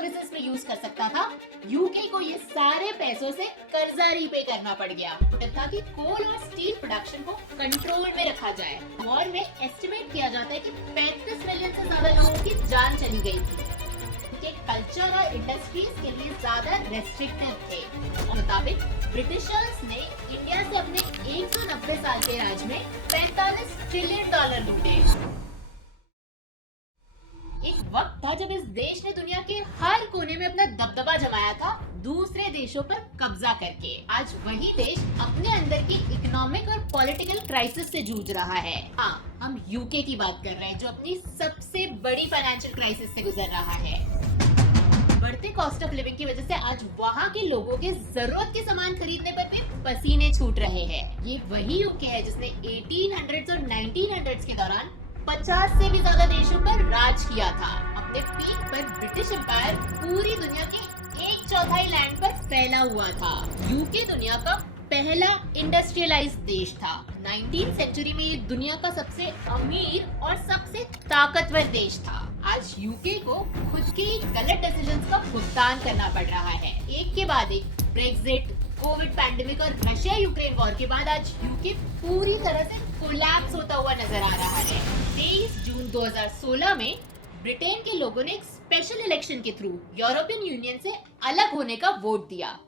Services में use कर सकता था, यूके को ये सारे पैसों से कर्जा रीपे करना पड़ गया ताकि कोल और स्टील प्रोडक्शन को कंट्रोल में रखा जाए। वॉर में एस्टिमेट किया जाता है कि 35 मिलियन से ज्यादा लोगों की जान चली गई थी। के कल्चर और इंडस्ट्रीज के लिए ज्यादा रेस्ट्रिक्टिव थे। मुताबिक ब्रिटिशर्स ने इंडिया से अपने 190 साल के राज में $45 ट्रिलियन लूटे। एक वक्त था जब इस देश ने दुनिया के हर कोने में अपना दबदबा जमाया था, दूसरे देशों पर कब्जा करके। आज वही देश अपने अंदर की इकोनॉमिक और पॉलिटिकल क्राइसिस से जूझ रहा है। हाँ, हम यूके की बात कर रहे हैं जो अपनी सबसे बड़ी फाइनेंशियल क्राइसिस से गुजर रहा है। बढ़ते कॉस्ट ऑफ लिविंग की वजह से आज वहाँ के लोगों के जरूरत के सामान खरीदने पर भी पसीने छूट रहे हैं। ये वही यूके है जिसने 1800s और 1900s के दौरान 50 से भी ज्यादा देशों पर राज किया था। अपने पीक पर ब्रिटिश एम्पायर पूरी दुनिया के 1/4 लैंड पर फैला हुआ था। यूके दुनिया का पहला इंडस्ट्रियलाइज्ड देश था। 19th सेंचुरी में ये दुनिया का सबसे अमीर और सबसे ताकतवर देश था। आज यूके को खुद के गलत डिसीजंस का भुगतान करना पड़ रहा है। एक के बाद एक ब्रेक्जिट, कोविड पैंडेमिक और रशिया यूक्रेन वॉर के बाद आज यूके पूरी तरह से कोलैप्स होता हुआ नजर आ रहा है। 23 जून 2016 में ब्रिटेन के लोगों ने एक स्पेशल इलेक्शन के थ्रू यूरोपियन यूनियन से अलग होने का वोट दिया,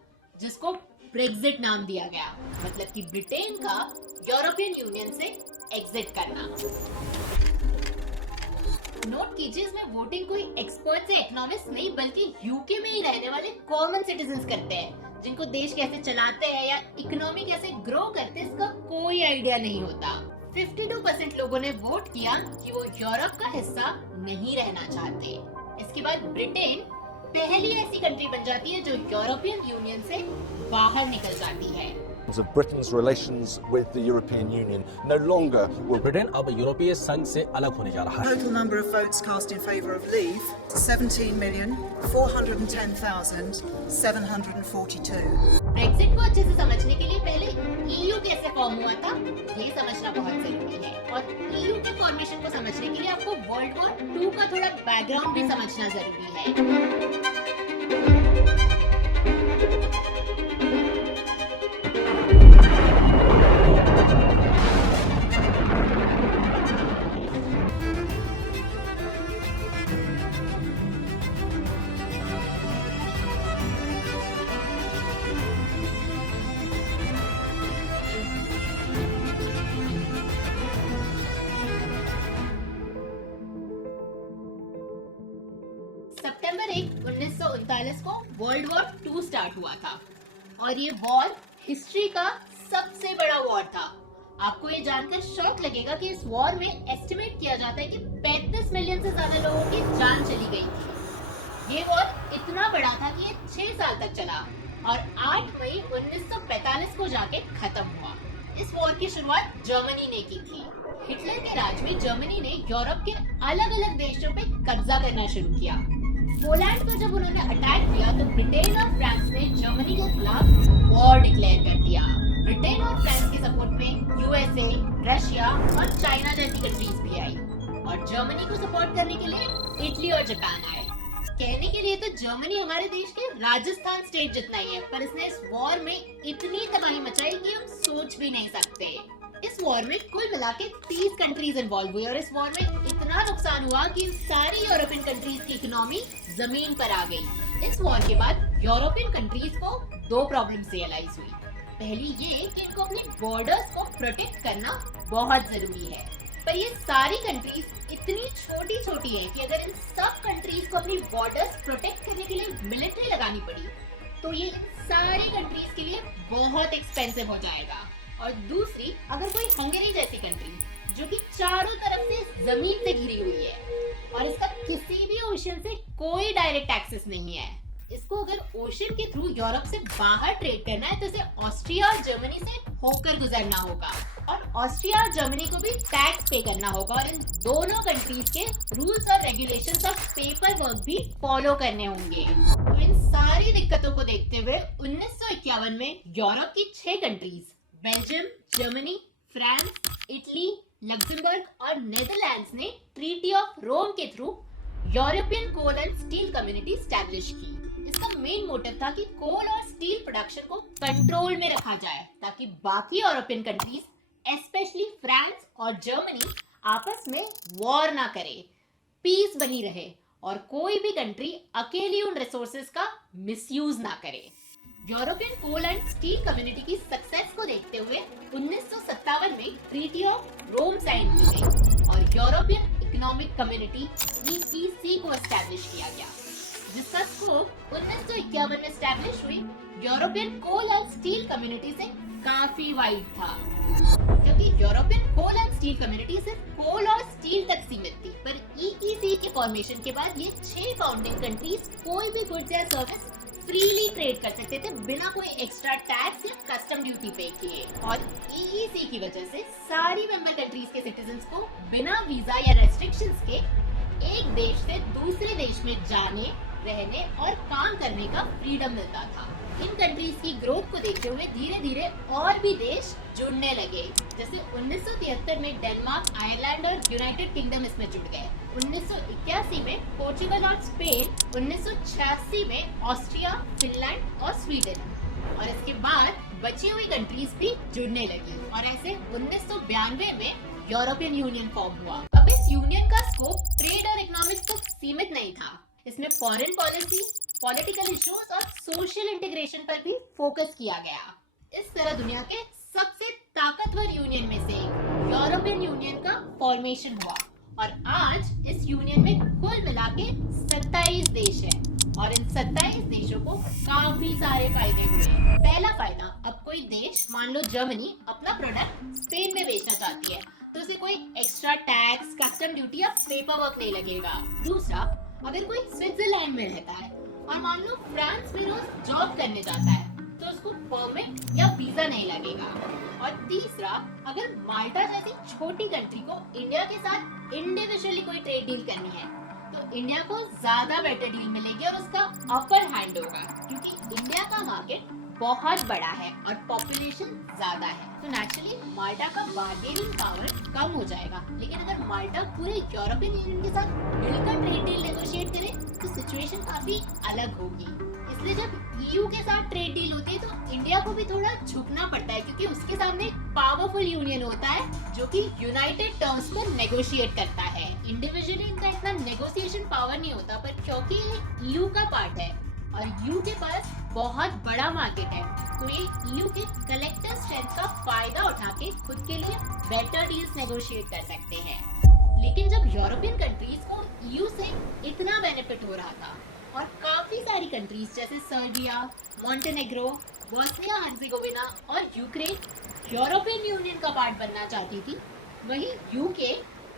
जिसको ब्रेक्जिट नाम दिया गया। मतलब कि ब्रिटेन का यूरोपियन यूनियन से एग्जिट करना। नोट कीजिए, इसमें वोटिंग कोई एक्सपर्ट से इकोनॉमिस्ट नहीं बल्कि यूके में ही रहने वाले कॉमन सिटीजंस करते हैं, जिनको देश कैसे चलाते हैं या इकोनॉमी कैसे ग्रो करते हैं इसका कोई आइडिया नहीं होता। 52% लोगों ने वोट किया कि वो यूरोप का हिस्सा नहीं रहना चाहते। इसके बाद ब्रिटेन पहली ऐसी कंट्री बन जाती है जो यूरोपियन यूनियन से बाहर निकल जाती है। of Britain's relations with the European Union no longer will Britain अब यूरोपीय संघ से अलग होने जा रहा है। Total number of votes cast in favour of leave 17,410,742. Brexit को अच्छे से समझने के लिए पहले ईयू कैसे फॉर्म हुआ था ये समझना बहुत जरूरी है, और ईयू के फॉर्मेशन को समझने के लिए आपको वर्ल्ड वॉर 2 का थोड़ा बैकग्राउंड भी समझना जरूरी है। सितंबर 1, 1939 को वर्ल्ड वॉर 2 स्टार्ट हुआ था, और ये वॉर हिस्ट्री का सबसे बड़ा वॉर था। आपको ये जानकर शौक लगेगा कि इस वॉर में एस्टिमेट किया जाता है कि 35 मिलियन से ज्यादा लोगों की जान चली गई थी। ये वॉर इतना बड़ा था कि ये 6 साल तक चला और 8 मई 1945 को जाके खत्म हुआ। इस वॉर की शुरुआत जर्मनी ने की थी। हिटलर के राज में जर्मनी ने यूरोप के अलग अलग देशों पे कब्जा करना शुरू किया। पोलैंड पर जब उन्होंने अटैक किया तो ब्रिटेन और फ्रांस ने जर्मनी के खिलाफ वॉर डिक्लेयर कर दिया। ब्रिटेन और फ्रांस के सपोर्ट में यूएसए, रशिया और चाइना जैसी कंट्रीज भी आई, और जर्मनी को सपोर्ट करने के लिए इटली और जापान आए। कहने के लिए तो जर्मनी हमारे देश के राजस्थान स्टेट जितना ही है, पर इसने इस वॉर में इतनी तबाही मचाई कि हम सोच भी नहीं सकते। इस वॉर में कुल मिला के 30 कंट्रीज इन्वॉल्व हुई, और इस वॉर में इतना नुकसान हुआ कि सारी यूरोपियन कंट्रीज की इकोनॉमी जमीन पर आ गई। इस वॉर के बाद यूरोपियन कंट्रीज को 2 प्रॉब्लम रियलाइज हुई। पहली ये कि इनको अपने बॉर्डर्स को प्रोटेक्ट करना बहुत जरूरी है, पर ये सारी कंट्रीज इतनी छोटी छोटी हैं कि अगर इन सब कंट्रीज को अपनी बॉर्डर्स प्रोटेक्ट करने के लिए मिलिट्री लगानी पड़ी तो ये सारी कंट्रीज के लिए बहुत एक्सपेंसिव हो जाएगा। और दूसरी, अगर कोई हंगरी जैसी कंट्री जो कि चारों तरफ से जमीन से घिरी हुई है और इसका किसी भी ओशन से कोई डायरेक्ट एक्सेस नहीं है, इसको अगर ओशन के थ्रू यूरोप से बाहर ट्रेड करना है तो इसे ऑस्ट्रिया और जर्मनी से होकर गुजरना होगा, और ऑस्ट्रिया और जर्मनी को भी टैक्स पे करना होगा, और इन दोनों कंट्रीज के रूल्स और रेगुलेशंस और पेपर वर्क भी फॉलो करने होंगे। तो इन सारी दिक्कतों को देखते हुए 1951 में यूरोप की 6 countries Belgium, Germany, France, Italy, Luxembourg और नेदरलैंड्स ने ट्रीटी ऑफ रोम के through European coal and steel community establish की। इसका मेन मोटिव था कि कोल और स्टील प्रोडक्शन को कंट्रोल में रखा जाए ताकि बाकी यूरोपियन कंट्रीज स्पेशली फ्रांस और जर्मनी आपस में वॉर ना करे, पीस बनी रहे और कोई भी कंट्री अकेली उन रिसोर्सेज का मिसयूज ना करे। European coal and steel community की सक्सेस को देखते हुए 1957 में ट्रीटी ऑफ रोम साइन की गई और यूरोपियन इकोनॉमिक कम्युनिटी EEC को एस्टैब्लिश किया गया, जिसका स्कोप 1951 में एस्टैब्लिश हुई European coal and steel community से काफी वाइड था। क्योंकि European coal and steel community सिर्फ कोल और स्टील तक सीमित थी, पर EEC के फॉर्मेशन के बाद ये 6 फाउंडिंग कंट्रीज कोई भी गुड्स या सर्विस फ्रीली ट्रेड कर सकते थे बिना कोई एक्स्ट्रा टैक्स या कस्टम ड्यूटी पे किए। और EEC की वजह से सारी मेंबर कंट्रीज के सिटीजन्स को बिना वीजा या रेस्ट्रिक्शंस के एक देश से दूसरे देश में जाने, रहने और काम करने का फ्रीडम मिलता था। इन कंट्रीज की ग्रोथ को देखते हुए धीरे धीरे और भी देश जुड़ने लगे, जैसे 1973 में डेनमार्क, आयरलैंड और यूनाइटेड किंगडम इसमें जुड़ गए, 1981 में पोर्चुगल और स्पेन, 1986 में ऑस्ट्रिया, फिनलैंड और स्वीडन, और इसके बाद बची हुई कंट्रीज भी जुड़ने लगी और ऐसे 1992 में यूरोपियन यूनियन फॉर्म हुआ। अब इस यूनियन का स्कोप ट्रेड और इकोनॉमिक्स तक सीमित नहीं था, इसमें फॉरेन पॉलिसी, पॉलिटिकल इश्यूज और सोशल इंटीग्रेशन पर भी फोकस किया गया। इस तरह दुनिया के सबसे ताकतवर यूनियन में से एक यूरोपियन यूनियन का फॉर्मेशन हुआ और आज इस यूनियन में कुल मिला के 27 देश हैं और इन 27 देशों को काफी सारे फायदे हुए। पहला फायदा, अब कोई देश, मान लो जर्मनी, अपना प्रोडक्ट स्पेन में बेचना चाहती है तो उसे कोई एक्स्ट्रा टैक्स, कस्टम ड्यूटी या पेपर वर्क नहीं लगेगा। दूसरा, अगर कोई स्विट्जरलैंड में रहता है और मान लो फ्रांस में रोज जॉब करने जाता है तो उसको परमिट या वीजा नहीं लगेगा। और तीसरा, अगर माल्टा जैसी छोटी कंट्री को इंडिया के साथ इंडिविजुअली कोई ट्रेड डील करनी है तो इंडिया को ज्यादा बेटर डील मिलेगी और उसका अपर हैंड होगा, क्योंकि इंडिया का मार्केट बहुत बड़ा है और पॉपुलेशन ज्यादा है, तो नेचुरली माल्टा का बार्गेनिंग पावर कम हो जाएगा। लेकिन अगर माल्टा पूरे यूरोपियन यूनियन के साथ मिलकर ट्रेड डील नेगोशिएट करे तो सिचुएशन काफी अलग होगी। इसलिए जब EU के साथ ट्रेड डील होती है तो इंडिया को भी थोड़ा झुकना पड़ता है, क्योंकि उसके सामने एक पावरफुल यूनियन होता है जो कि यूनाइटेड टर्म्स पर नेगोशिएट करता है। इंडिविजुअली इनका इतना नेगोशिएशन पावर नहीं होता, पर क्योंकि ये EU का पार्ट है और EU के पास बहुत बड़ा मार्केट है तो ये EU के कलेक्टिव स्ट्रेंथ का फायदा उठा के खुद के लिए बेटर डील्स नेगोशिएट कर सकते हैं। लेकिन जब यूरोपियन कंट्रीज को EU से इतना बेनिफिट हो रहा था और काफी सारी कंट्रीज जैसे सर्बिया, मॉन्टेनेग्रो, बोस्निया हर्जेगोविना और यूक्रेन यूरोपियन यूनियन का पार्ट बनना चाहती थी, वहीं UK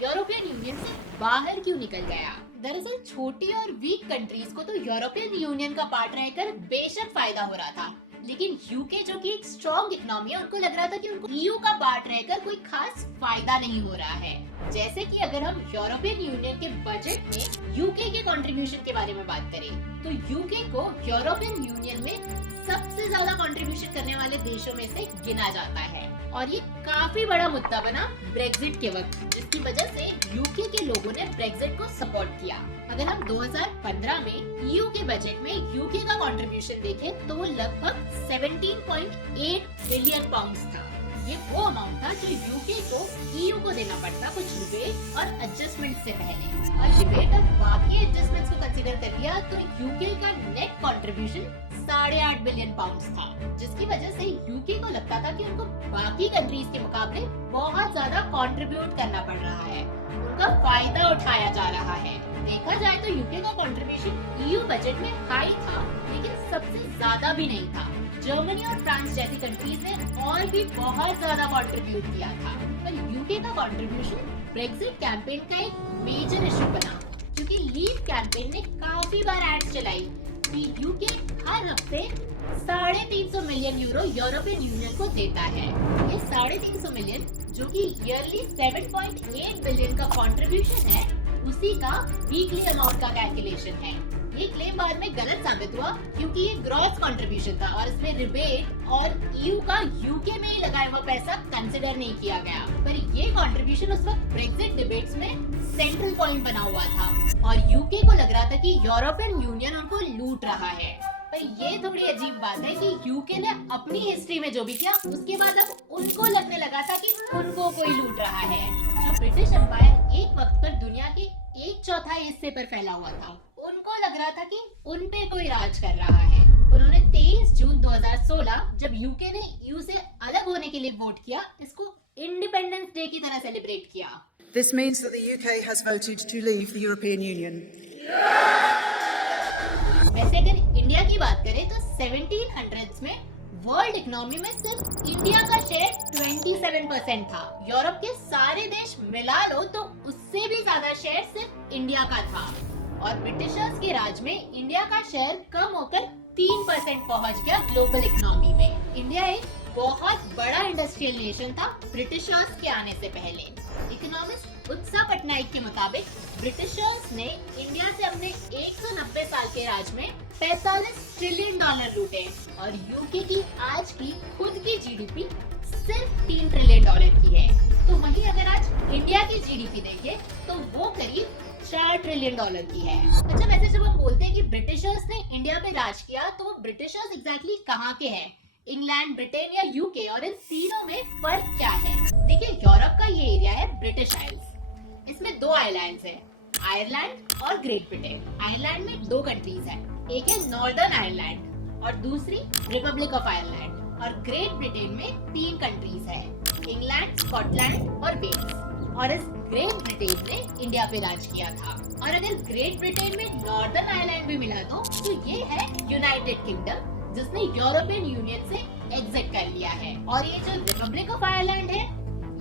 यूरोपियन यूनियन से बाहर क्यों निकल गया? दरअसल छोटी और वीक कंट्रीज को तो यूरोपियन यूनियन का पार्ट रहकर बेशक फायदा हो रहा था, लेकिन UK जो कि एक स्ट्रॉन्ग इकोनॉमी है, उनको लग रहा था कि उनको EU का पार्ट रहकर कोई खास फायदा नहीं हो रहा है। जैसे कि अगर हम यूरोपियन यूनियन के बजट में UK के कंट्रीब्यूशन के बारे में बात करें तो UK को यूरोपियन यूनियन में सबसे ज्यादा कंट्रीब्यूशन करने वाले देशों में से गिना जाता है और ये काफी बड़ा मुद्दा बना ब्रेक्जिट के वक्त, जिसकी वजह से UK के लोगों ने ब्रेक्जिट को सपोर्ट किया। अगर हम 2015 में EU के बजट में UK का कंट्रीब्यूशन देखें तो वो लगभग 17.8 बिलियन पाउंड्स था। ये वो अमाउंट था जो UK को EU को देना पड़ता कुछ रिबेट और एडजस्टमेंट से पहले, और रिबेट और बाकी एडजस्टमेंट्स को कंसीडर कर लिया तो UK का नेट कंट्रीब्यूशन 8.5 बिलियन पाउंड्स था, जिसकी वजह से UK को लगता था कि उनको बाकी कंट्रीज के मुकाबले बहुत ज्यादा कंट्रीब्यूट करना पड़ रहा है, उनका फायदा उठाया जा रहा है। देखा जाए तो UK का कंट्रीब्यूशन EU बजट में हाई था, लेकिन सबसे ज्यादा भी नहीं था। जर्मनी और फ्रांस जैसी कंट्रीज ने और भी बहुत ज्यादा कंट्रीब्यूट किया था, पर UK का कंट्रीब्यूशन ब्रेक्जिट कैंपेन का एक मेजर इशू बना, क्योंकि लीव कैंपेन ने काफी बार एड्स चलाई कि UK हर हफ्ते 350 मिलियन यूरो यूरोपियन यूनियन को देता है। ये 350 मिलियन जो कि ईयरली 7.8 बिलियन का कंट्रीब्यूशन है, उसी का वीकली अमाउंट का कैलकुलेशन है। ये ये क्लेम बाद में गलत साबित हुआ क्योंकि ये ग्रॉस कंट्रीब्यूशन था और इसमें रिबेट और ईयू का यूके में ही लगाया हुआ पैसा कंसिडर नहीं किया गया। पर ये कंट्रीब्यूशन उस वक्त ब्रेक्जिट डिबेट्स में सेंट्रल पॉइंट बना हुआ था और यूके को लग रहा था कि यूरोपियन यूनियन उनको लूट रहा है। पर ये थोड़ी अजीब बात है कि यूके ने अपनी हिस्ट्री में जो भी किया उसके बाद अब उनको लगने लगा था कि उनको कोई लूट रहा है। जो ब्रिटिश एम्पायर एक वक्त पर दुनिया के 1/4 हिस्से पर फैला हुआ था, उनको लग रहा था कि उन पे कोई राज कर रहा है। उन्होंने 23 जून 2016 जब यूके ने ईयू से अलग होने के लिए वोट किया, इसको इंडिपेंडेंस डे की तरह सेलिब्रेट किया। This means that the UK has voted to leave the European Union. वैसे अगर इंडिया की बात करें तो 1700s में वर्ल्ड इकोनॉमी में सिर्फ इंडिया का शेयर 27% था। यूरोप के सारे देश मिला लो तो उससे भी ज्यादा शेयर सिर्फ इंडिया का था और ब्रिटिशर्स के राज में इंडिया का शेयर कम होकर 3% पहुंच गया ग्लोबल इकोनॉमी में। इंडिया एक बहुत बड़ा इंडस्ट्रियल नेशन था ब्रिटिशर्स के आने से पहले। इकोनॉमिस्ट उत्साह पटनायक के मुताबिक ब्रिटिशर्स ने इंडिया से अपने 190 साल के राज में 45 ट्रिलियन डॉलर लूटे और यूके की आज की खुद की जीडीपी सिर्फ 3 ट्रिलियन डॉलर की है। तो वहीं अगर आज इंडिया की जीडीपी देखें तो वो करीब 4 ट्रिलियन डॉलर की है। अच्छा, वैसे जब हम बोलते हैं कि ब्रिटिशर्स ने इंडिया पे राज किया तो वो ब्रिटिशर्स एग्जैक्टली कहाँ के हैं? इंग्लैंड, ब्रिटेन या यूके? और इन तीनों में फर्क क्या है? देखिए, यूरोप का ये एरिया है ब्रिटिश आइल्स। इसमें 2 आइलैंड्स हैं, आयरलैंड और ग्रेट ब्रिटेन। आयरलैंड में 2 कंट्रीज हैं, एक है नॉर्दर्न आयरलैंड और दूसरी रिपब्लिक ऑफ आयरलैंड। और ग्रेट ब्रिटेन में 3 कंट्रीज हैं, इंग्लैंड, स्कॉटलैंड और वेल्स। और इस ग्रेट ब्रिटेन ने इंडिया पे राज किया था। और अगर ग्रेट ब्रिटेन में नॉर्दर्न आयरलैंड भी मिला दो तो ये है यूनाइटेड किंगडम, जिसने यूरोपियन यूनियन से एग्जिट कर लिया है। और ये जो रिपब्लिक ऑफ आयरलैंड है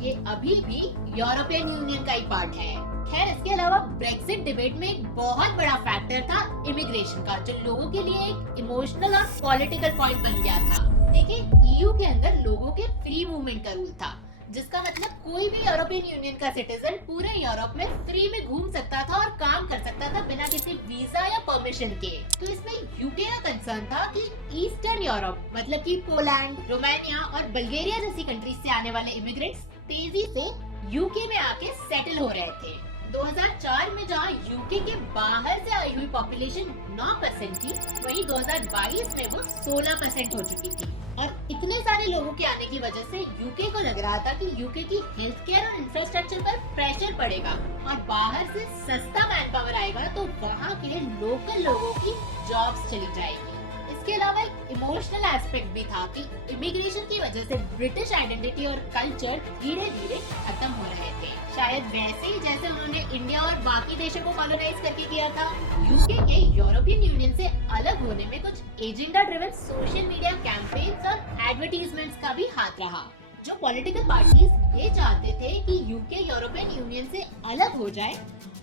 ये अभी भी यूरोपियन यूनियन का ही पार्ट है। खैर, इसके अलावा ब्रेक्सिट डिबेट में एक बहुत बड़ा फैक्टर था इमिग्रेशन का, जो लोगों के लिए एक इमोशनल और पॉलिटिकल पॉइंट बन गया था। देखिए, ईयू के अंदर लोगों के फ्री मूवमेंट का रूल था, जिसका मतलब कोई भी यूरोपियन यूनियन का सिटीजन पूरे यूरोप में फ्री में घूम सकता था और काम कर सकता था बिना किसी वीजा या परमिशन के। तो इसमें यूके का कंसर्न था कि ईस्टर्न यूरोप मतलब कि पोलैंड, रोमानिया और बल्गेरिया जैसी कंट्रीज से आने वाले इमिग्रेंट्स तेजी से यूके में आके सेटल हो रहे थे। 2004 में जहां यूके के बाहर से आई हुई पॉपुलेशन 9% थी, वहीं 2022 में वो 16% हो चुकी थी। और इतने सारे लोगों के आने की वजह से यूके को लग रहा था कि यूके की हेल्थ केयर और इंफ्रास्ट्रक्चर पर प्रेशर पड़ेगा और बाहर से सस्ता मैन पावर आएगा तो वहाँ के लोकल लोगों की जॉब्स चली जाएगी। इसके अलावा एक इमोशनल एस्पेक्ट भी था कि इमिग्रेशन की वजह से ब्रिटिश आइडेंटिटी और कल्चर धीरे धीरे खत्म हो रहे थे, शायद वैसे ही जैसे उन्होंने इंडिया और बाकी देशों को कॉलोनाइज करके किया था। यूके के यूरोपियन यूनियन से अलग होने में कुछ agenda driven social media campaigns और एडवर्टीजमेंट्स का भी हाथ रहा। जो पॉलिटिकल पार्टीज ये चाहते थे कि यूके यूरोपियन यूनियन से अलग हो जाए,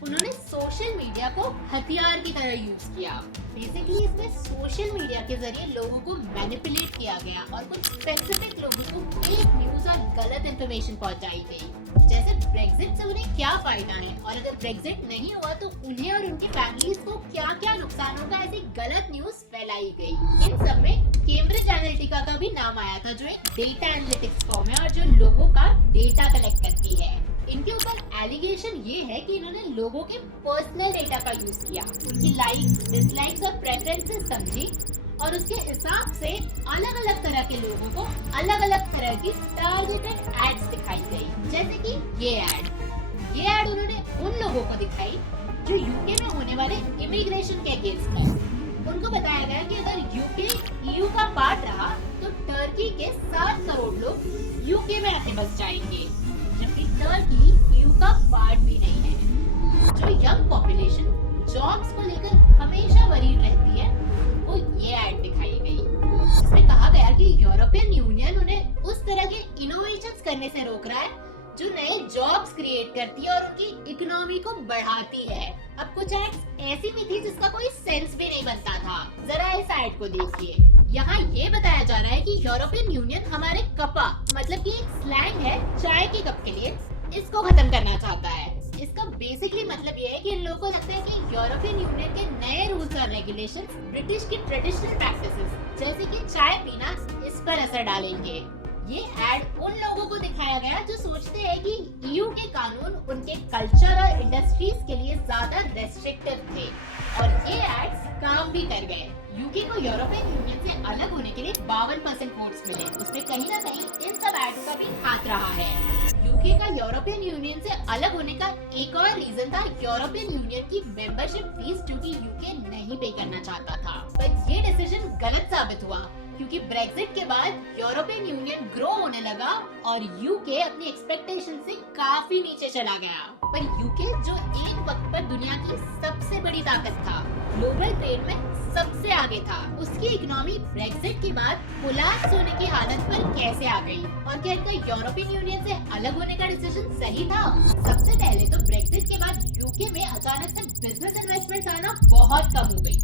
उन्होंने सोशल मीडिया को हथियार की तरह यूज किया। बेसिकली इसमें सोशल मीडिया के जरिए लोगों को मैनिपुलेट किया गया और कुछ स्पेसिफिक लोगों को फेक न्यूज और गलत इंफॉर्मेशन पहुंचाई गई। जैसे ब्रेक्जिट से उन्हें क्या फायदा है और अगर ब्रेक्जिट नहीं हुआ तो उन्हें और उनकी फैमिलीज को क्या क्या नुकसान होगा, ऐसी गलत न्यूज फैलाई गई। इन सब में कैम्ब्रिज एनालिटिका का भी नाम आया था, जो एक डेटा एनालिटिक्स फर्म है और जो लोगों का डेटा कलेक्ट करती है। इनके ऊपर एलिगेशन ये है कि इन्होंने लोगों के पर्सनल डेटा का यूज किया, उनकी लाइक्स, डिसलाइक्स और प्रेफरेंसेस समझी और उसके हिसाब से अलग अलग तरह के लोगों को अलग अलग तरह की टारगेटेड एड्स दिखाई गई। जैसे कि ये एड उन्होंने उन लोगों को दिखाई जो यूके में होने वाले इमिग्रेशन के अगेंस्ट है। उनको बताया गया कि अगर यूके ईयू का पार्ट रहा तो टर्की के 7 करोड़ लोग यूके में आके बस जाएंगे, जबकि टर्की ईयू का पार्ट भी नहीं है। जो यंग पॉपुलेशन जॉब्स को लेकर हमेशा वरीड रहती है, वो ये ऐड दिखाई गई। इसमें कहा गया कि यूरोपियन यूनियन उन्हें उस तरह के इनोवेशंस करने से रोक रहा है जो नए जॉब्स क्रिएट करती है और उनकी इकोनॉमी को बढ़ाती है। अब कुछ एड्स ऐसी भी थी जिसका कोई सेंस भी नहीं बनता था। जरा इस ऐड को देखिए। यहाँ ये बताया जा रहा है कि यूरोपियन यूनियन हमारे कपा मतलब कि एक स्लैंग है चाय के कप के लिए, इसको खत्म करना चाहता है। इसका बेसिकली मतलब ये है कि इन लोगों को लगता है कि यूरोपियन यूनियन के नए रूल्स और रेगुलेशंस ब्रिटिश की ट्रेडिशनल प्रैक्टिसेस जैसे कि चाय पीना इस पर असर डालेंगे। ये एड उन लोगों को दिखाया गया जो सोचते हैं कि ईयू के कानून उनके कल्चर और इंडस्ट्रीज के लिए ज्यादा रेस्ट्रिक्टिव थे और ये एड्स काम भी कर गए। यूके को यूरोपियन यूनियन से अलग होने के लिए 52% वोट्स मिले। उसमें कहीं ना कहीं इन सब एड्स का भी हाथ रहा है। यूके का यूरोपियन यूनियन से अलग होने का एक और रीजन था यूरोपियन यूनियन की मेंबरशिप फीस जो कि यूके नहीं पे करना चाहता था। पर ये डिसीजन गलत साबित हुआ क्योंकि ब्रेक्सिट के बाद यूरोपियन यूनियन ग्रो होने लगा और यूके अपनी एक्सपेक्टेशन से काफी नीचे चला गया। पर यूके जो एक वक्त पर दुनिया की सबसे बड़ी ताकत था, ग्लोबल ट्रेड में सबसे आगे था, उसकी इकोनॉमी ब्रेक्सिट के बाद कोलैप्स होने की हालत पर कैसे आ गई? और क्या इनका यूरोपियन यूनियन से अलग होने का डिसीजन सही था? सबसे पहले तो ब्रेक्सिट के बाद यूके में अचानक से बिजनेस इन्वेस्टमेंट आना बहुत कम हो गई,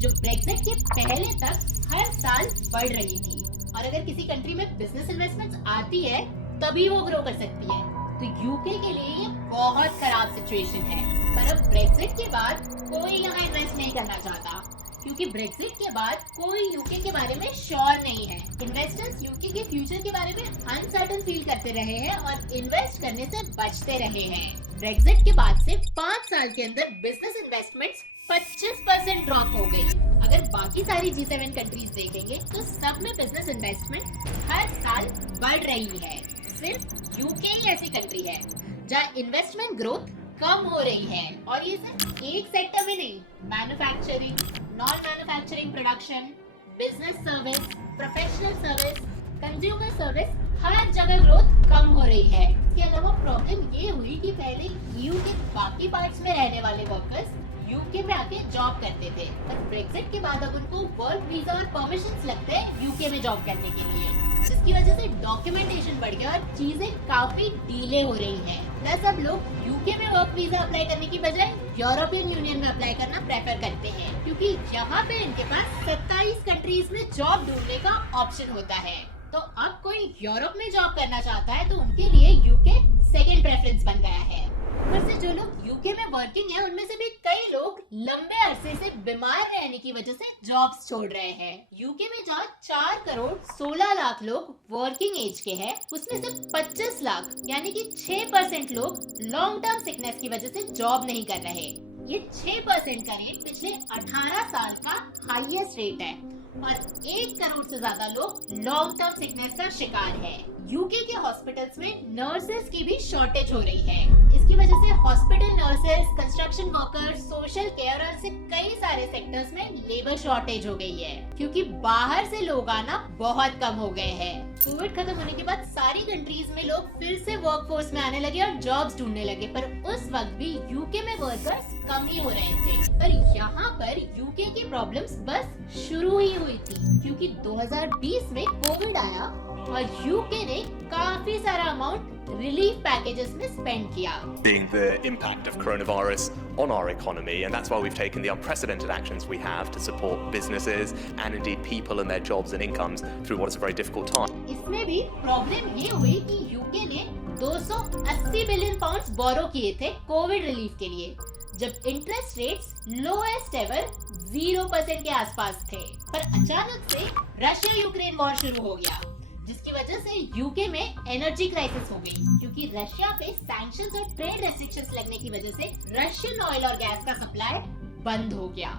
जो ब्रेक्सिट के पहले तक हर साल बढ़ रही थी। और अगर किसी कंट्री में बिजनेस इन्वेस्टमेंट्स आती है तभी वो ग्रो कर सकती है। तो यूके के लिए ये बहुत खराब सिचुएशन है। पर अब ब्रेक्सिट के बाद कोई यहाँ इन्वेस्ट नहीं करना चाहता क्योंकि ब्रेक्सिट के बाद कोई यूके के बारे में श्योर नहीं है। इन्वेस्टर्स यूके के फ्यूचर के बारे में अनसर्टेन फील करते रहे हैं और इन्वेस्ट करने से बचते रहे हैं। ब्रेक्सिट के बाद से 5 साल के अंदर बिजनेस इन्वेस्टमेंट्स 25% ड्रॉप हो गई। अगर बाकी सारी G7 कंट्रीज देखेंगे तो सब में बिजनेस इन्वेस्टमेंट हर साल बढ़ रही है। सिर्फ यूके ही ऐसी कंट्री है जहाँ इन्वेस्टमेंट ग्रोथ कम हो रही है और ये सिर्फ एक सेक्टर में नहीं, manufacturing, non manufacturing production, business service, professional service, consumer service, हर जगह ग्रोथ कम हो रही है। इसके अलावा प्रॉब्लम ये हुई कि पहले ईयू के बाकी पार्ट्स में रहने वाले वर्कर्स यूके में आके जॉब करते थे, पर ब्रेक्सिट के बाद अब उनको वर्क वीजा और परमिशंस लगते हैं यूके में जॉब करने के लिए, जिसकी वजह से डॉक्यूमेंटेशन बढ़ गया और चीजें काफी डिले हो रही हैं। प्लस अब लोग यूके में वर्क वीजा अप्लाई करने की बजाय यूरोपियन यूनियन में अप्लाई करना प्रेफर करते हैं क्योंकि यहाँ पे इनके पास 27 कंट्रीज में जॉब ढूंढने का ऑप्शन होता है। तो अब कोई यूरोप में जॉब करना चाहता है तो उनके लिए यूके सेकेंड प्रेफरेंस बन गया है। ऊपर से जो लोग यूके में वर्किंग है उनमें से भी कई लोग लंबे अरसे से बीमार रहने की वजह से जॉब्स छोड़ रहे हैं। यूके में जहाँ 4 करोड़ 16 लाख लोग वर्किंग एज के हैं, उसमें से 25 लाख यानी कि 6% लोग लॉन्ग टर्म सिकनेस की वजह से जॉब नहीं कर रहे। ये 6% का रेट पिछले 18 साल का हाईएस्ट रेट है और 1 करोड़ से ज्यादा लोग लॉन्ग टर्म सिकनेस का शिकार है। यूके के हॉस्पिटल्स में नर्सेस की भी शॉर्टेज हो रही है। इसकी वजह से hospital nurses, construction workers, social care और से कई सारे सेक्टर्स में लेबर शॉर्टेज हो गई है क्योंकि बाहर से लोग आना बहुत कम हो गए हैं। कोविड खत्म होने के बाद सारी कंट्रीज में लोग फिर से वर्कफोर्स में आने लगे और जॉब्स ढूंढने लगे, पर उस वक्त भी यूके में वर्कर्स कम ही हो रहे थे। पर यहाँ पर यूके की प्रॉब्लम्स बस शुरू ही हुई थी क्योंकि 2020 में कोविड आया और यूके ने काफी सारा अमाउंट रिलीफ पैकेजेस में स्पेंड किया। Seeing the impact of coronavirus on our economy, and that's why we've taken the unprecedented actions we have to support businesses and indeed people and their jobs and incomes through what is a very difficult time. इसमें भी problem ये हुई कि UK ने 280 billion pounds बोरो किए थे Covid relief के लिए, जब इंटरेस्ट रेट्स लोएस्ट एवर 0% के आसपास थे। पर अचानक से रशिया यूक्रेन वॉर शुरू हो गया जिसकी वजह से यूके में एनर्जी क्राइसिस हो गई क्योंकि रशिया पे सैंक्शंस और ट्रेड रेस्ट्रिक्शंस लगने की वजह से रशियन ऑयल और गैस का सप्लाई बंद हो गया।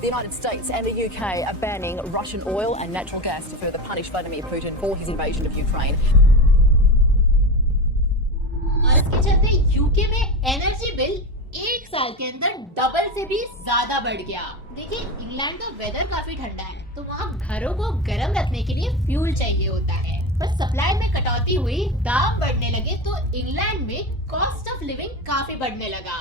The United States and the UK are banning Russian oil and natural gas to further punish Vladimir Putin for his invasion of Ukraine. और इसके चलते यूके में एनर्जी बिल 1 साल के अंदर डबल से भी ज्यादा बढ़ गया। देखिए इंग्लैंड का वेदर काफी ठंडा है तो वहाँ घरों को गर्म रखने के लिए फ्यूल चाहिए होता है, पर सप्लाई में कटौती हुई, दाम बढ़ने लगे तो इंग्लैंड में कॉस्ट ऑफ लिविंग काफी बढ़ने लगा।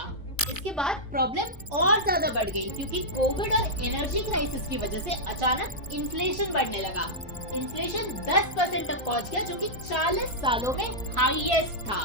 इसके बाद प्रॉब्लम और ज्यादा बढ़ गई क्योंकि कोविड और एनर्जी क्राइसिस की वजह से अचानक इन्फ्लेशन बढ़ने लगा। इन्फ्लेशन 10% तक पहुंच गया जो कि 40 सालों में हाईएस्ट था।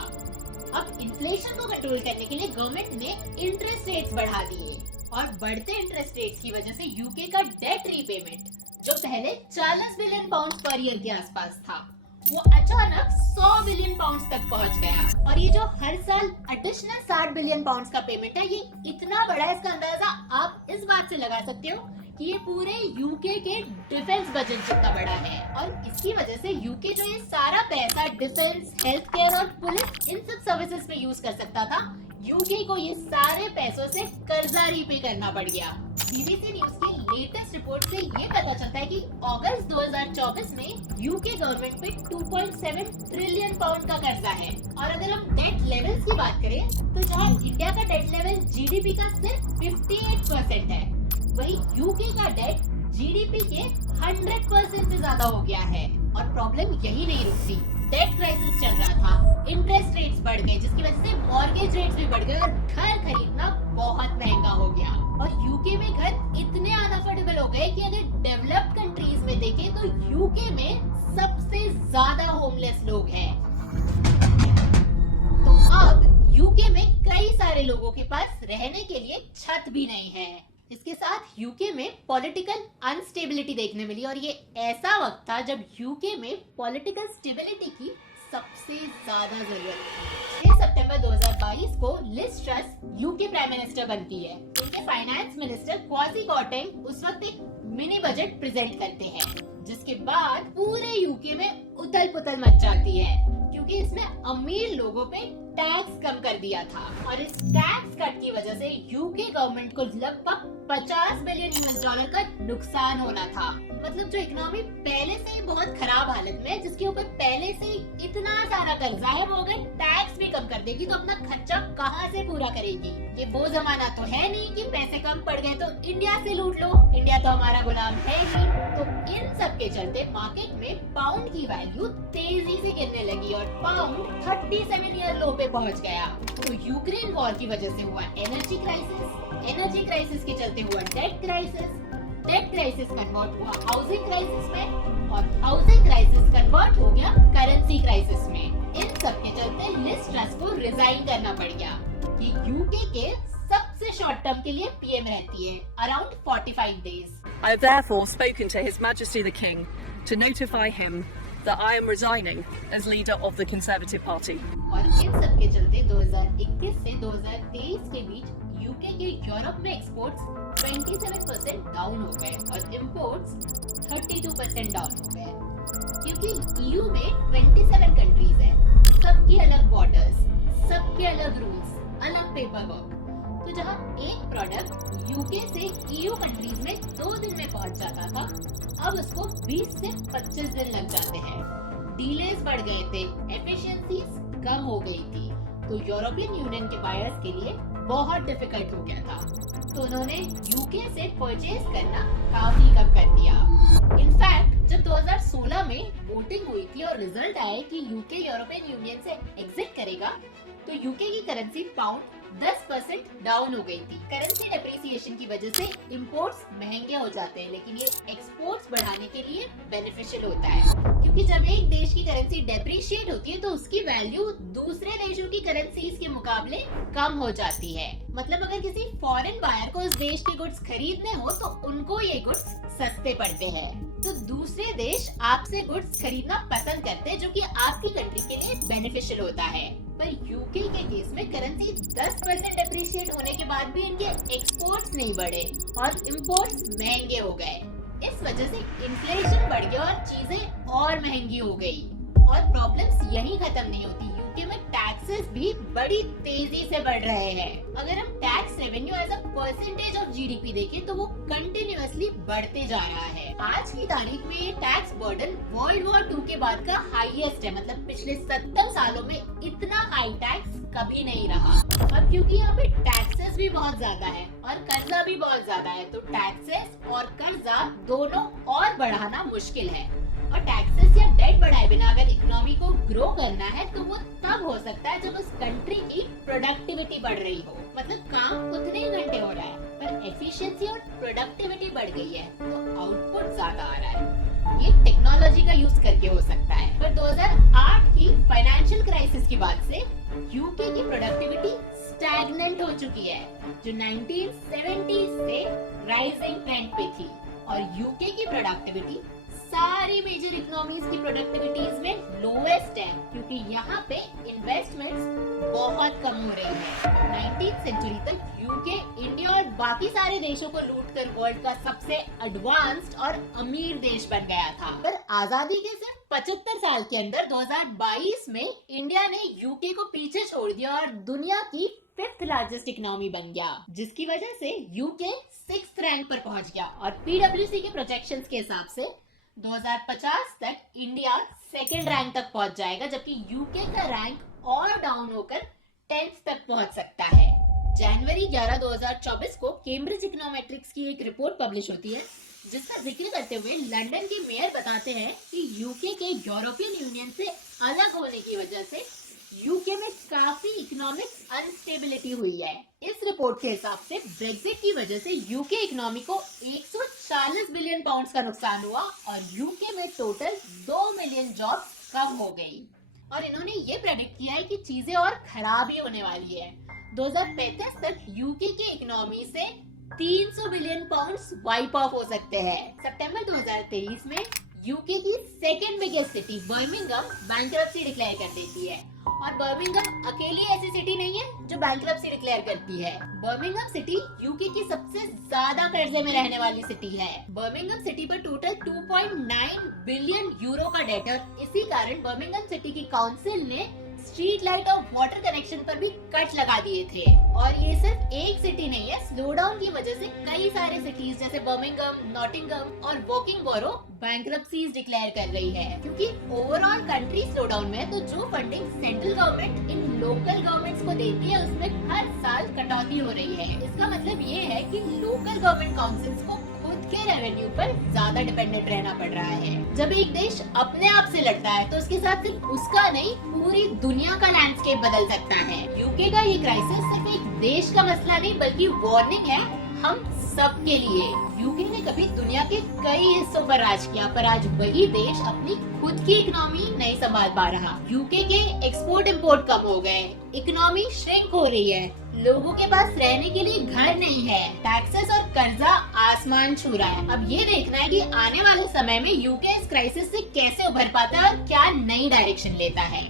अब इन्फ्लेशन को कंट्रोल करने के लिए गवर्नमेंट ने इंटरेस्ट रेट्स बढ़ा दिए और बढ़ते इंटरेस्ट रेट्स की वजह से यूके का डेट रीपेमेंट जो पहले 40 बिलियन पाउंड पर ईयर के आसपास था वो अचानक 100 बिलियन पाउंड्स तक पहुंच गया। और ये जो हर साल एडिशनल 60 बिलियन पाउंड्स का पेमेंट है, ये इतना बड़ा है, इसका अंदाजा आप इस बात से लगा सकते हो कि ये पूरे यूके के डिफेंस बजट जितना बड़ा है। और इसकी वजह से यूके जो ये सारा पैसा डिफेंस, हेल्थ केयर और पुलिस इन सब सर्विसेज में यूज कर सकता था, यूके को ये सारे पैसों से कर्जा रीपे करना पड़ गया। बीबीसी न्यूज की लेटेस्ट रिपोर्ट से ये पता चलता है कि अगस्त 2024 में यूके गवर्नमेंट पे 2.7 ट्रिलियन पाउंड का कर्जा है। और अगर हम डेट लेवल्स की बात करें तो जहाँ इंडिया का डेट लेवल जीडीपी का सिर्फ 58% है, वही यूके का डेट जीडीपी के 100% से ज्यादा हो गया है। और प्रॉब्लम यही नहीं रुकती, डेट क्राइसिस चल रहा था, इंटरेस्ट रेट्स बढ़ गए जिसकी वजह से मॉर्गेज रेट्स भी बढ़ गए और घर खरीदना बहुत महंगा हो गया। और यूके में घर इतने अनअफोर्डेबल हो गए कि अगर डेवलप्ड कंट्रीज में देखें तो यूके में सबसे ज्यादा होमलेस लोग हैं। तो अब यूके में कई सारे लोगों के पास रहने के लिए छत भी नहीं है। इसके साथ यूके में पॉलिटिकल अनस्टेबिलिटी देखने मिली और ये ऐसा वक्त था जब यूके में पॉलिटिकल स्टेबिलिटी की सबसे ज्यादा जरूरत थी। 6 सितंबर 2022 को Liz Truss UK prime minister बनती है। उनके फाइनेंस मिनिस्टर क्वासी क्वार्टेंग उस वक्त एक मिनी बजट प्रेजेंट करते हैं, जिसके बाद पूरे यूके में उथल पुथल मच जाती है क्योंकि इसमें अमीर लोगों पे टैक्स कम कर दिया था। और इस टैक्स कट की वजह से यूके गवर्नमेंट को लगभग 50 बिलियन यूएस डॉलर का नुकसान होना था। मतलब जो इकोनॉमी पहले से ही बहुत खराब हालत में है, जिसके ऊपर पहले से ही इतना सारा कर्जा है, वो अगर टैक्स भी कम कर देगी तो अपना खर्चा कहाँ से पूरा करेगी। ये वो जमाना तो है नहीं कि पैसे कम पड़ गए तो इंडिया से लूट लो, इंडिया तो हमारा गुलाम है ही। तो इन सब के चलते मार्केट में पाउंड की वैल्यू तेजी से गिरने लगी और पाउंड 37 ईयर लो पे पहुंच गया। तो यूक्रेन वॉर की वजह से हुआ एनर्जी क्राइसिस के चलते हुआ डेट क्राइसिस कन्वर्ट हुआ हाउसिंग क्राइसिस में और हाउसिंग क्राइसिस कन्वर्ट हो गया करेंसी क्राइसिस में। इन सब के चलते लिज ट्रस को रिजाइन करना पड़ गया। ये यूके के सबसे शॉर्ट टर्म के लिए पीएम रहती है, around 45 days। I have therefore spoken to His Majesty the King to notify him that I am resigning as leader of the Conservative Party. और इन सब के चलते 2021 से 2023 के बीच यूके के यूरोप में एक्सपोर्ट्स 27% डाउन हो गए और इंपोर्ट्स 32% डाउन हो गए। क्योंकि ईयू में 27 कंट्रीज हैं, सबकी अलग बॉर्डर्स, सबके अलग रूल्स, अलग पेपर वर्क। तो जहां एक प्रोडक्ट यूके से ईयू कंट्रीज में 2 दिन में पहुंच जाता था, अब उसको 20 से 25 दिन लग जाते हैं। डीलेज बढ़ गए थे, एफिशिएंसीज कम हो गई थी, तो यूरोपियन यूनियन के बायर्स के लिए बहुत डिफिकल्ट हो गया था। तो उन्होंने यूके से परचेज करना काफी कम कर दिया। इनफैक्ट जब 2016 में वोटिंग हुई थी और रिजल्ट आया कि यूके यूरोपियन यूनियन से एग्जिट करेगा, तो यूके की करेंसी पाउंड 10% डाउन हो गई थी। करेंसी डेप्रिसिएशन की वजह से इंपोर्ट्स महंगे हो जाते हैं, लेकिन ये एक्सपोर्ट्स बढ़ाने के लिए बेनिफिशियल होता है, क्योंकि जब एक देश की करेंसी डेप्रिशिएट होती है तो उसकी वैल्यू दूसरे देशों की करेंसीज के मुकाबले कम हो जाती है। मतलब अगर किसी फॉरेन बायर को उस देश के गुड्स खरीदने हो तो उनको ये गुड्स सस्ते पड़ते हैं, तो दूसरे देश आपसे गुड्स खरीदना पसंद करते हैं, जो कि आपकी कंट्री के लिए बेनिफिशियल होता है। पर यूके के केस में करेंसी 10% डेप्रिशिएट होने के बाद भी इनके एक्सपोर्ट्स नहीं बढ़े और इंपोर्ट्स महंगे हो गए। इस वजह से इन्फ्लेशन बढ़ गया और चीजें और महंगी हो गई। और प्रॉब्लम्स यहीं खत्म नहीं होती, यूके में टैक्सेस भी बड़ी तेजी से बढ़ रहे हैं। अगर हम tax revenue as a percentage of GDP देखें तो वो कंटिन्यूअसली बढ़ते जा रहा है। आज की तारीख में ये टैक्स बर्डन वर्ल्ड वॉर 2 के बाद का हाईएस्ट है। मतलब पिछले 70 सालों में इतना हाई टैक्स कभी नहीं रहा। अब क्योंकि यहाँ पे टैक्सेस भी बहुत ज्यादा है और कर्जा भी बहुत ज्यादा है, तो टैक्सेस और कर्जा दोनों और बढ़ाना मुश्किल है। और टैक्सेस या डेट बढ़ाए बिना अगर इकोनॉमी को ग्रो करना है तो वो तब हो सकता है जब उस कंट्री की प्रोडक्टिविटी बढ़ रही हो। मतलब काम उतने ही घंटे हो रहा है पर एफिशिएंसी और प्रोडक्टिविटी बढ़ गई है, तो आउटपुट ज्यादा आ रहा है। ये टेक्नोलॉजी का यूज करके हो सकता है। पर 2008 की फाइनेंशियल क्राइसिस के बाद से यूके की प्रोडक्टिविटी स्टैग्नेंट हो चुकी है, जो 1970 से राइजिंग ट्रेंड पे थी। और यूके की प्रोडक्टिविटी सारी मेजर इकोनॉमीज की प्रोडक्टिविटीज में लोएस्ट है, क्योंकि यहाँ पे इन्वेस्टमेंट्स बहुत कम हो रही है। 19th सेंचुरी तक यूके, इंडिया और बाकी सारे देशों को लूटकर वर्ल्ड का सबसे एडवांस्ड और अमीर देश बन गया था। पर आजादी के सिर्फ 75 साल के अंदर 2022 में इंडिया ने यूके को पीछे छोड़ दिया और दुनिया की 5th लार्जेस्ट इकोनॉमी बन गया, जिसकी वजह से यूके 6th रैंक पर पहुंच गया। और पीडब्ल्यूसी के प्रोजेक्शंस के हिसाब से 2050 तक इंडिया 2nd रैंक तक पहुंच जाएगा, जबकि यूके का रैंक और डाउन होकर 10th तक पहुंच सकता है। जनवरी 11, 2024 को कैम्ब्रिज इकोनोमेट्रिक्स की एक रिपोर्ट पब्लिश होती है, जिसका जिक्र करते हुए लंदन के मेयर बताते हैं कि यूके के यूरोपियन यूनियन से अलग होने की वजह से यूके में काफी इकोनॉमिक अनस्टेबिलिटी हुई है। इस रिपोर्ट के हिसाब से ब्रेक्जिट की वजह से यूके इकोनॉमी को 140 बिलियन पाउंड्स का नुकसान हुआ और यूके में टोटल 2 मिलियन जॉब कम हो गई। और इन्होंने ये प्रेडिक्ट किया है कि चीजें और खराब ही होने वाली है। 2035 तक यूके की इकोनॉमी से 300 बिलियन पाउंड्स वाइप ऑफ हो सकते हैं। सितंबर 2023 में यूके की 2nd biggest city Birmingham bankruptcy declare कर देती है। और बर्मिंघम अकेली ऐसी सिटी नहीं है जो बैंक्रप्सी डिक्लेयर करती है। बर्मिंघम सिटी यूके की सबसे ज्यादा कर्जे में रहने वाली सिटी है। बर्मिंघम सिटी पर टोटल 2.9 बिलियन यूरो का डेट है। इसी कारण बर्मिंघम सिटी की काउंसिल ने स्ट्रीट लाइट और वाटर कनेक्शन पर भी कट लगा दिए थे। और ये सिर्फ एक सिटी नहीं है, स्लोडाउन की वजह से कई सारे सिटीज जैसे बर्मिंघम, नॉटिंघम और वोकिंगबोरो बैंक्रप्सीज डिक्लेयर कर रही है, क्योंकि ओवरऑल कंट्री स्लोडाउन में। तो जो funding central government in local governments को देती है, उसमें हर साल कटौती हो रही है। इसका मतलब ये है कि लोकल गवर्नमेंट काउंसिल्स को खुद के रेवेन्यू पर ज्यादा डिपेंडेंट रहना पड़ रहा है। जब एक देश अपने आप से लड़ता है तो उसके साथ सिर्फ उसका नहीं, पूरी दुनिया का लैंडस्केप बदल सकता है। यूके का ये क्राइसिस सिर्फ एक देश का मसला नहीं, बल्कि वार्निंग है हम सब के लिए। यूके ने कभी दुनिया के कई हिस्सों पर राज किया, पर आज वही देश अपनी खुद की इकोनॉमी नहीं संभाल पा रहा। यूके के एक्सपोर्ट इंपोर्ट कम हो गए, इकोनॉमी श्रिंक हो रही है, लोगों के पास रहने के लिए घर नहीं है, टैक्सेस और कर्जा आसमान छू रहा है। अब ये देखना है कि आने वाले समय में यूके इस क्राइसिस से कैसे उभर पाता है और क्या नई डायरेक्शन लेता है।